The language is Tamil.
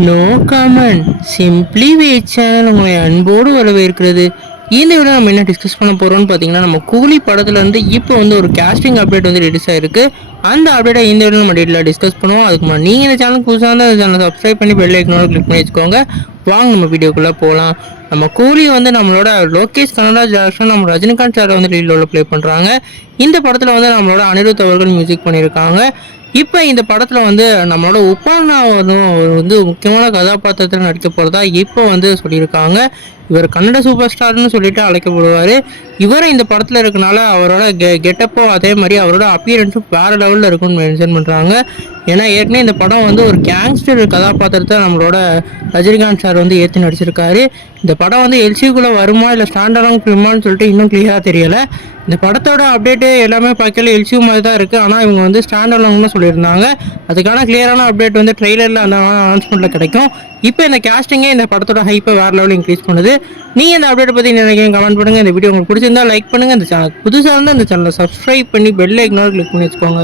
நோ காமன் சிம்பிளி வே சேனல் உங்களை அன்போடு வரவேற்கிறது. இந்த விட நம்ம என்ன டிஸ்கஸ் பண்ண போகிறோம்னு பார்த்தீங்கன்னா, நம்ம கூலி படத்துலேருந்து இப்போ வந்து ஒரு கேஸ்டிங் அப்டேட் வந்து ரிலீஸ் ஆயிருக்கு. அந்த அப்டேட்டை இந்த விட நம்ம டீட்டெயிலாக டிஸ்கஸ் பண்ணுவோம். அதுக்கு முன்னாடி நீங்கள் இந்த சேனலுக்கு புதுசாக இருந்தால் அந்த சேனலை சப்ஸ்கிரைப் பண்ணி பெல் ஐக்கனோட கிளிக் பண்ணி வச்சுக்கோங்க. வாங்க நம்ம வீடியோக்குள்ளே போகலாம். நம்ம கூலி வந்து நம்மளோட லோகேஷ் கனகராஜ் டேரக்ஷன் நம்ம ரஜினிகாந்த் சாரை வந்து லீடில் ப்ளே பண்ணுறாங்க. இந்த படத்தில் வந்து நம்மளோட அனிருத் அவர்கள் மியூசிக் பண்ணியிருக்காங்க. இப்போ இந்த படத்தில் வந்து நம்மளோட உப்பானா வந்து முக்கியமான கதாபாத்திரத்தில் நடிக்க போகிறதா இப்போ வந்து சொல்லியிருக்காங்க. இவர் கன்னட சூப்பர் ஸ்டார்னு சொல்லிட்டு அழைக்கப்படுவார். இவர் இந்த படத்தில் இருக்கனால அவரோட கெட்டப்போ அதே மாதிரி அவரோட அப்பியரன்ஸும் வேறு லெவலில் இருக்கும்னு மென்ஷன் பண்ணுறாங்க. ஏன்னா ஏற்கனவே இந்த படம் வந்து ஒரு கேங்ஸ்டர் கதாபாத்திரத்தை நம்மளோட ரஜினிகாந்த் சார் வந்து ஏற்றி நடிச்சிருக்காரு. இந்த படம் வந்து எல்சிக்குள்ளே வருமா இல்லை ஸ்டாண்ட் அலாங் ஃபிலிமான்னு சொல்லிட்டு இன்னும் கிளியராக தெரியலை. இந்த படத்தோட அப்டேட்டு எல்லாமே பார்க்கல எல்சியூ மாதிரி தான் இருக்குது. ஆனால் இவங்க வந்து ஸ்டாண்ட் அலாங்னு சொல்லியிருந்தாங்க. அதுக்கான கிளியரான அப்டேட் வந்து ட்ரெய்லரில் அந்த அனௌன்ஸ்மெண்ட்டில் கிடைக்கும். இப்போ இந்த கேஸ்டிங்கே இந்த படத்தோட ஹைப்பை வேறு லெவலில் இன்க்ரீஸ் பண்ணுது. நீங்கள் இந்த அப்டேட் பற்றி நினைக்கிறீங்க கமெண்ட் பண்ணுங்கள். இந்த வீடியோ உங்களுக்கு பிடிச்சிருந்தா லைக் பண்ணுங்கள். இந்த சேனல் புதுசாக இருந்தால் இந்த சேனலை சப்ஸ்கிரைப் பண்ணி பெல் ஐக்கனால கிளிக் பண்ணி வச்சுக்கோங்க.